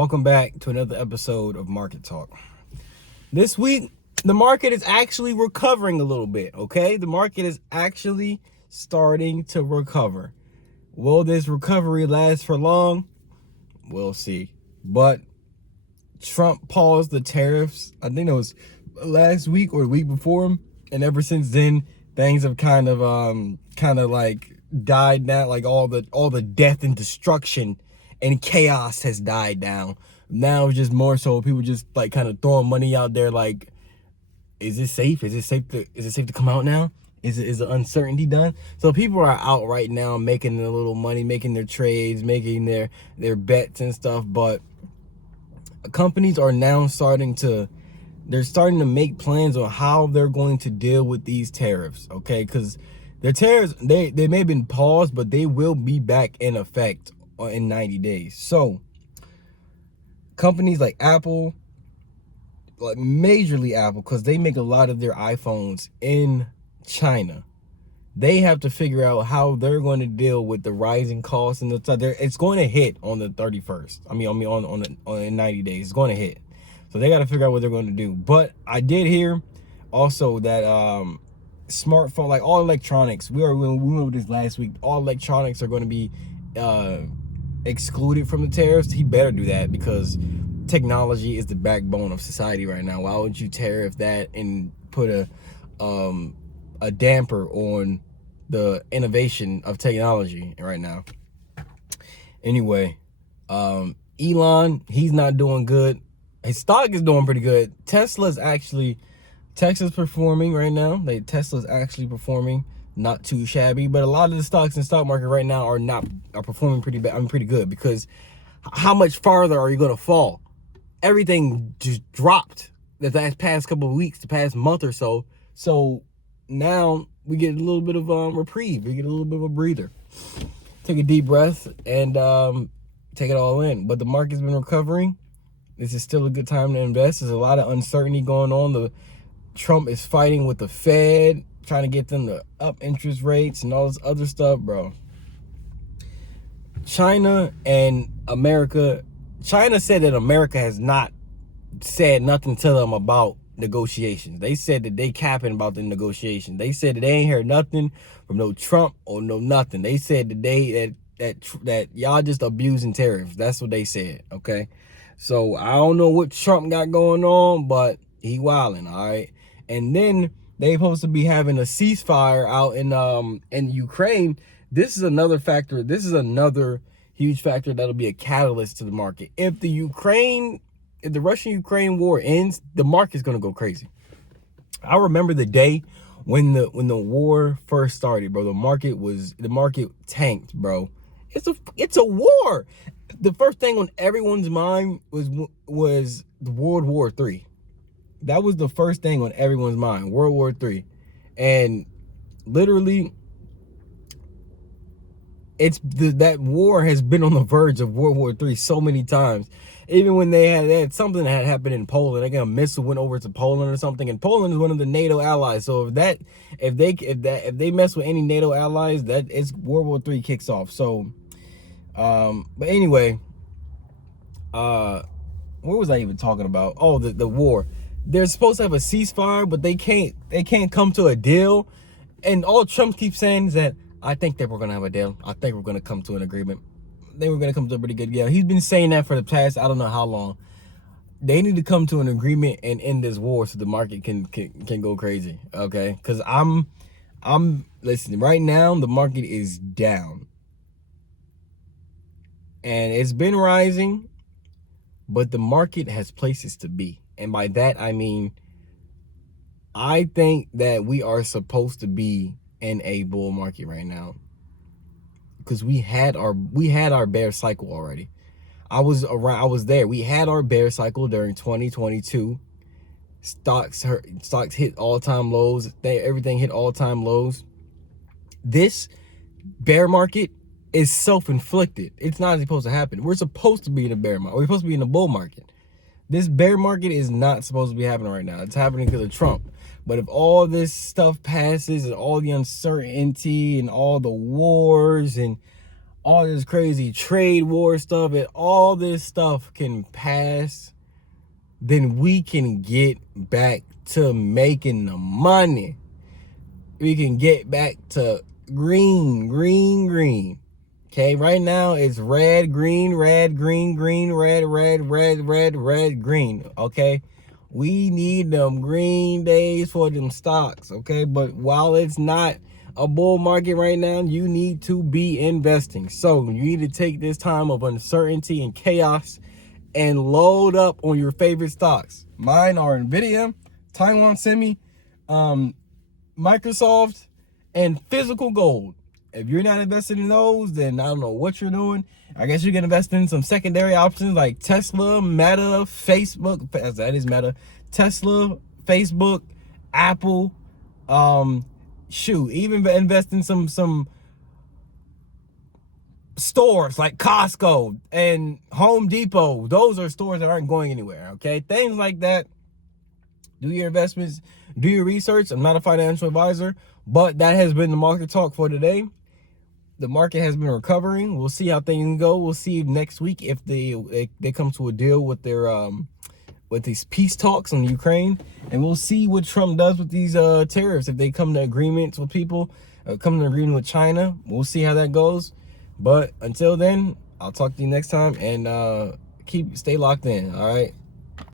Welcome back to another episode of Market Talk. This week, the market is actually recovering a little bit, okay? The market is actually starting to recover. Will this recovery last for long? We'll see. But Trump paused the tariffs, I think it was last week or the week before, and ever since then, things have kind of like died down, like all the death and destruction and chaos has died down. Now it's just more so people just like kind of throwing money out there like, is it safe? Is it safe to come out now? Is the uncertainty done? So people are out right now making a little money, making their trades, making their bets and stuff, but companies are now starting to make plans on how they're going to deal with these tariffs, okay? Because the tariffs, they may have been paused, but they will be back in effect in 90 days. So companies like Apple, like majorly Apple, because they make a lot of their iPhones in China, they have to figure out how they're going to deal with the rising costs, and it's going to hit on the 31st. In 90 days, it's going to hit. So they got to figure out what they're going to do. But I did hear also that smartphone, like all electronics, we went over this last week, all electronics are going to be excluded from the tariffs. He better do that because technology is the backbone of society right now. Why would you tariff that and put a damper on the innovation of technology right now? Anyway, Elon, he's not doing good. His stock is doing pretty good. Tesla's performing right now. Tesla's actually performing not too shabby, but a lot of the stocks in the stock market right now are performing pretty bad. Pretty good, because how much farther are you going to fall? Everything just dropped the past couple of weeks, the past month or so. So now we get a little bit of reprieve. We get a little bit of a breather. Take a deep breath and take it all in. But the market's been recovering. This is still a good time to invest. There's a lot of uncertainty going on. Trump is fighting with the Fed, trying to get them to up interest rates and all this other stuff, bro. China and America. China said that America has not said nothing to them about negotiations. They said that they capping about the negotiations. They said that they ain't heard nothing from no Trump or no nothing. They said today that y'all just abusing tariffs. That's what they said, okay? So I don't know what Trump got going on, but he wilding, all right? And then they supposed to be having a ceasefire out in Ukraine. This is another factor. This is another huge factor that'll be a catalyst to the market. If the Russian-Ukraine war ends, the market's gonna go crazy. I remember the day when the war first started, bro. The market tanked, bro. It's a war. The first thing on everyone's mind was World War III. That was the first thing on everyone's mind, World War III. And literally, that war has been on the verge of World War III so many times. Even when they had something that had happened in Poland, like a missile went over to Poland or something, and Poland is one of the NATO allies. So if they mess with any NATO allies, that it's World War III kicks off. So, but anyway, what was I even talking about? Oh, the war. They're supposed to have a ceasefire, but they can't come to a deal. And all Trump keeps saying is that, I think that we're going to have a deal. I think we're going to come to an agreement. They were going to come to a pretty good deal. He's been saying that for the past, I don't know how long. They need to come to an agreement and end this war so the market can go crazy, okay? Because listen, right now, the market is down. And it's been rising, but the market has places to be. And by that, I mean, I think that we are supposed to be in a bull market right now, because we had our bear cycle already. I was there. We had our bear cycle during 2022. Stocks hit all-time lows. Everything hit all-time lows. This bear market is self-inflicted. It's not supposed to happen. We're supposed to be in a bear market. We're supposed to be in a bull market. This bear market is not supposed to be happening right now. It's happening because of Trump. But if all this stuff passes and all the uncertainty and all the wars and all this crazy trade war stuff and all this stuff can pass, then we can get back to making the money. We can get back to green. Okay, right now it's red, green, green, red, green. Okay, we need them green days for them stocks. Okay, but while it's not a bull market right now, you need to be investing. So you need to take this time of uncertainty and chaos and load up on your favorite stocks. Mine are Nvidia, Taiwan Semi, Microsoft, and physical gold. If you're not invested in those, then I don't know what you're doing. I guess you can invest in some secondary options like Tesla, Meta, Facebook. That is Meta. Tesla, Facebook, Apple. Even invest in some stores like Costco and Home Depot. Those are stores that aren't going anywhere. Okay, things like that. Do your investments, do your research. I'm not a financial advisor, but that has been the market talk for today. The market has been recovering. We'll see how things go. We'll see next week if they come to a deal with their with these peace talks on Ukraine, and we'll see what Trump does with these tariffs. If they come to agreements with people, come to agreement with China, we'll see how that goes. But until then, I'll talk to you next time, and stay locked in. All right.